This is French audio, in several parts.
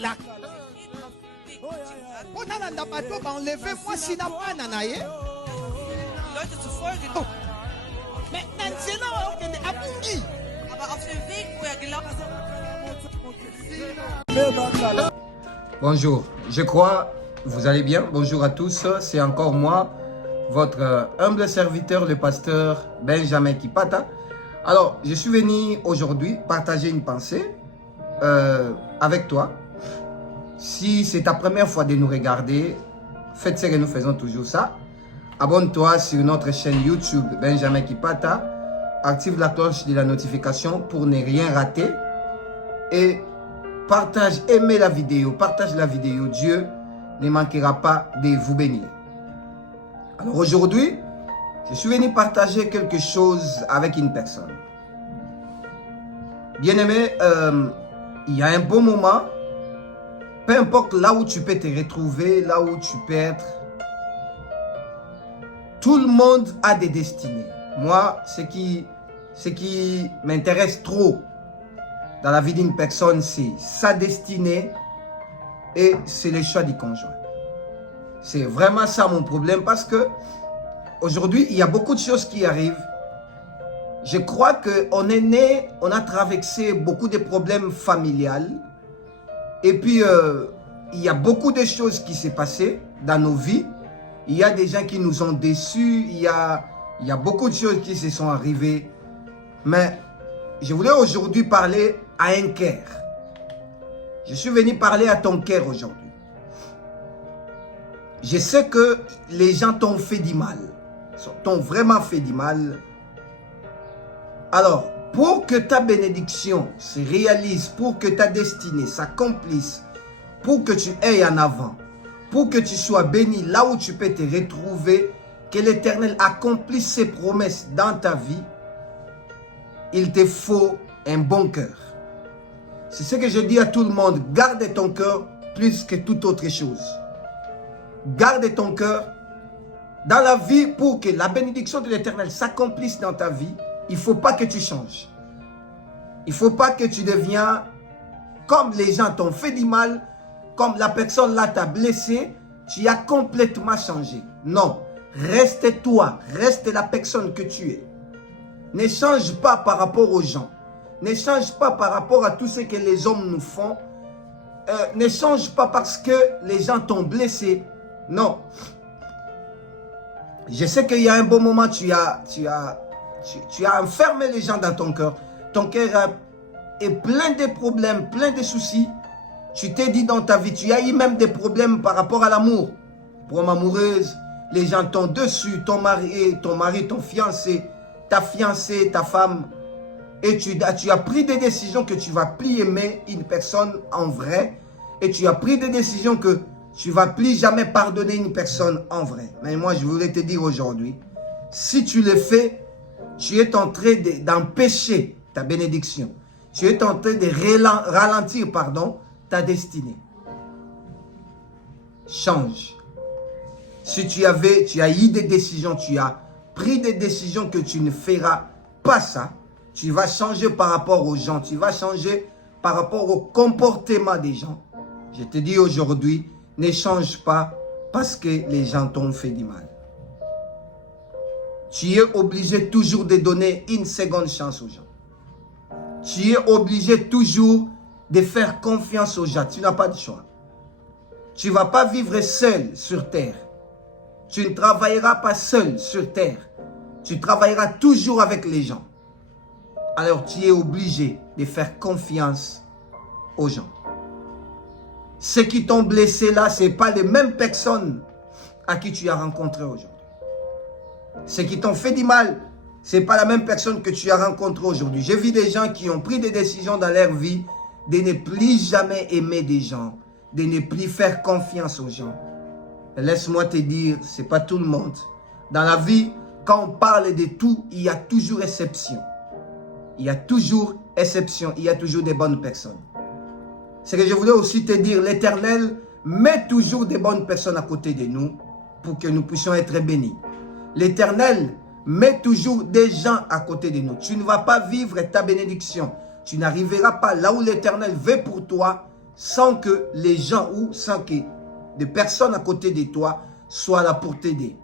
la enlevez-moi si n'a pas nanaye. Leute zu folgen. Mais Nansena a abungi. Aber auf dem Weg, wo er gelaufen ist. Bonjour, je crois vous allez bien. Bonjour à tous, c'est encore moi, votre humble serviteur, le pasteur Benjamin Kipata. Alors, je suis venu aujourd'hui partager une pensée avec toi. Si c'est ta première fois de nous regarder, faites ce que nous faisons toujours ça. Abonne-toi sur notre chaîne YouTube Benjamin Kipata. Active la cloche de la notification pour ne rien rater. Et partage, aimez la vidéo, partage la vidéo. Dieu ne manquera pas de vous bénir. Alors aujourd'hui, je suis venu partager quelque chose avec une personne. Bien-aimé, il y a un bon moment, peu importe là où tu peux te retrouver, là où tu peux être, tout le monde a des destinées. Moi, ce qui m'intéresse trop dans la vie d'une personne, c'est sa destinée et c'est le choix du conjoint. C'est vraiment ça mon problème parce que aujourd'hui, il y a beaucoup de choses qui arrivent. Je crois qu'on est né, on a traversé beaucoup de problèmes familiales. Et puis, il y a beaucoup de choses qui s'est passées dans nos vies. Il y a des gens qui nous ont déçus. Il y a beaucoup de choses qui se sont arrivées. Mais je voulais aujourd'hui parler à un cœur. Je suis venu parler à ton cœur aujourd'hui. Je sais que les gens t'ont fait du mal. T'ont vraiment fait du mal. Alors, pour que ta bénédiction se réalise, pour que ta destinée s'accomplisse, pour que tu ailles en avant, pour que tu sois béni là où tu peux te retrouver, que l'Éternel accomplisse ses promesses dans ta vie, il te faut un bon cœur. C'est ce que je dis à tout le monde, garde ton cœur plus que toute autre chose. Garde ton cœur dans la vie pour que la bénédiction de l'Éternel s'accomplisse dans ta vie. Il ne faut pas que tu changes. Il ne faut pas que tu deviens comme les gens t'ont fait du mal, comme la personne là t'a blessé, tu as complètement changé. Non, reste toi, reste la personne que tu es. Ne change pas par rapport aux gens. Ne change pas par rapport à tout ce que les hommes nous font. Ne change pas parce que les gens t'ont blessé. Non. Je sais qu'il y a un bon moment, tu as enfermé les gens dans ton cœur. Ton cœur est plein de problèmes, plein de soucis. Tu t'es dit dans ta vie, tu as eu même des problèmes par rapport à l'amour. Pour une amoureuse, les gens t'ont dessus, ton mari, ton fiancé, ta fiancée, ta femme. Et tu as pris des décisions que tu ne vas plus aimer une personne en vrai. Et tu as pris des décisions que tu ne vas plus jamais pardonner une personne en vrai. Mais moi, je voulais te dire aujourd'hui, si tu le fais, tu es en train d'empêcher ta bénédiction. Tu es en train de ralentir, ta destinée. Change. Si tu as eu des décisions, tu as pris des décisions que tu ne feras pas ça, tu vas changer par rapport aux gens, tu vas changer par rapport au comportement des gens. Je te dis aujourd'hui, ne change pas parce que les gens t'ont fait du mal. Tu es obligé toujours de donner une seconde chance aux gens. Tu es obligé toujours de faire confiance aux gens. Tu n'as pas de choix. Tu ne vas pas vivre seul sur terre. Tu ne travailleras pas seul sur terre. Tu travailleras toujours avec les gens. Alors tu es obligé de faire confiance aux gens. Ceux qui t'ont blessé là, ce n'est pas les mêmes personnes à qui tu as rencontré aujourd'hui. Ceux qui t'ont fait du mal, ce n'est pas la même personne que tu as rencontré aujourd'hui. J'ai vu des gens qui ont pris des décisions dans leur vie de ne plus jamais aimer des gens, de ne plus faire confiance aux gens. Laisse-moi te dire, ce n'est pas tout le monde. Dans la vie, quand on parle de tout, il y a toujours exception. Il y a toujours exception, il y a toujours des bonnes personnes. Ce que je voulais aussi te dire, l'Éternel met toujours des bonnes personnes à côté de nous pour que nous puissions être bénis. L'Éternel met toujours des gens à côté de nous. Tu ne vas pas vivre ta bénédiction. Tu n'arriveras pas là où l'Éternel veut pour toi sans que les gens ou sans que des personnes à côté de toi soient là pour t'aider.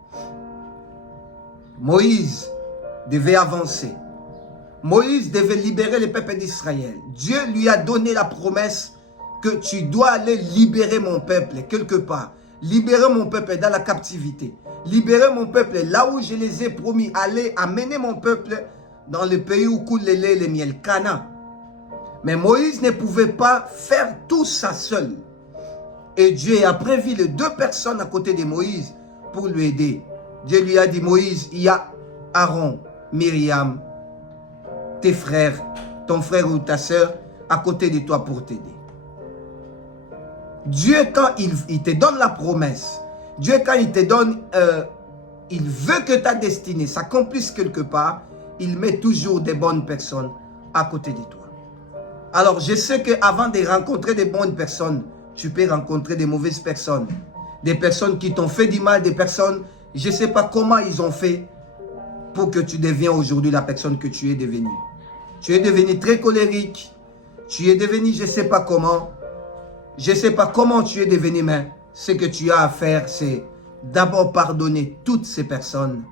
Moïse devait avancer. Moïse devait libérer le peuple d'Israël. Dieu lui a donné la promesse que tu dois aller libérer mon peuple quelque part. Libérer mon peuple dans la captivité. Libérer mon peuple là où je les ai promis. Aller amener mon peuple dans le pays où coule le lait et le miel, Canaan. Mais Moïse ne pouvait pas faire tout ça seul. Et Dieu a prévu les 2 personnes à côté de Moïse pour lui aider. Dieu lui a dit, Moïse, il y a Aaron, Myriam, tes frères, ton frère ou ta soeur à côté de toi pour t'aider. Dieu, quand il te donne la promesse, Dieu, quand il te donne, il veut que ta destinée s'accomplisse quelque part, il met toujours des bonnes personnes à côté de toi. Alors, je sais qu'avant de rencontrer des bonnes personnes, tu peux rencontrer des mauvaises personnes. Des personnes qui t'ont fait du mal, des personnes, je ne sais pas comment ils ont fait pour que tu deviens aujourd'hui la personne que tu es devenue. Tu es devenu très colérique. Tu es devenu, je ne sais pas comment. Je ne sais pas comment tu es devenu, mais ce que tu as à faire, c'est d'abord pardonner toutes ces personnes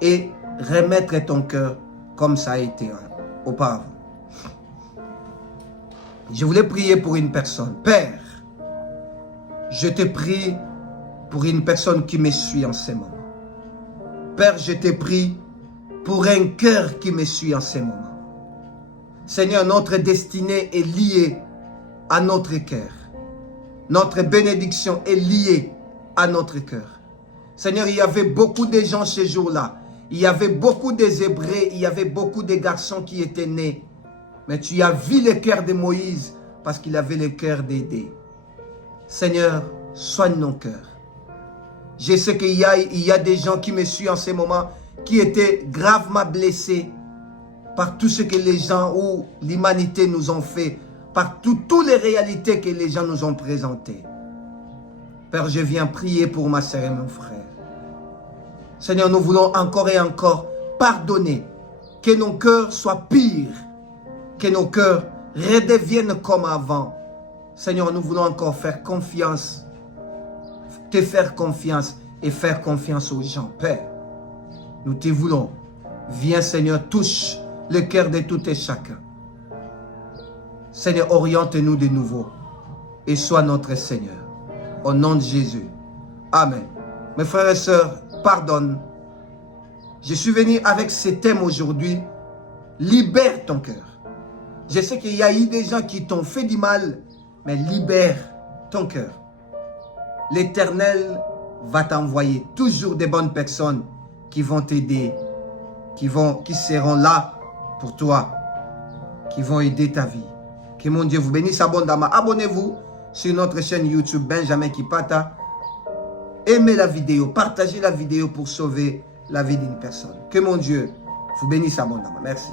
et remettre ton cœur comme ça a été auparavant. Je voulais prier pour une personne. Père, je te prie pour une personne qui me suit en ce moment. Père, je te prie pour un cœur qui me suit en ce moment. Seigneur, notre destinée est liée à notre cœur. Notre bénédiction est liée à notre cœur. Seigneur, il y avait beaucoup de gens ce jour-là. Il y avait beaucoup des Hébreux, il y avait beaucoup de garçons qui étaient nés. Mais tu as vu le cœur de Moïse parce qu'il avait le cœur d'aider. Seigneur, soigne nos cœurs. Je sais qu'il y a des gens qui me suivent en ce moment qui étaient gravement blessés par tout ce que les gens ou l'humanité nous ont fait, par toutes les réalités que les gens nous ont présentées. Père, je viens prier pour ma sœur et mon frère. Seigneur, nous voulons encore et encore pardonner, que nos cœurs soient pires, que nos cœurs redeviennent comme avant. Seigneur, nous voulons encore faire confiance, te faire confiance et faire confiance aux gens. Père, nous te voulons. Viens, Seigneur, touche le cœur de tout et chacun. Seigneur, oriente-nous de nouveau et sois notre Seigneur. Au nom de Jésus. Amen. Mes frères et sœurs, pardonne. Je suis venu avec ce thème aujourd'hui. Libère ton cœur. Je sais qu'il y a eu des gens qui t'ont fait du mal, mais libère ton cœur. L'Éternel va t'envoyer toujours des bonnes personnes qui vont t'aider, qui seront là pour toi, qui vont aider ta vie. Que mon Dieu vous bénisse abondamment. Abonnez-vous sur notre chaîne YouTube Benjamin Kipata. Aimez la vidéo, partagez la vidéo pour sauver la vie d'une personne. Que mon Dieu vous bénisse abondamment. Merci.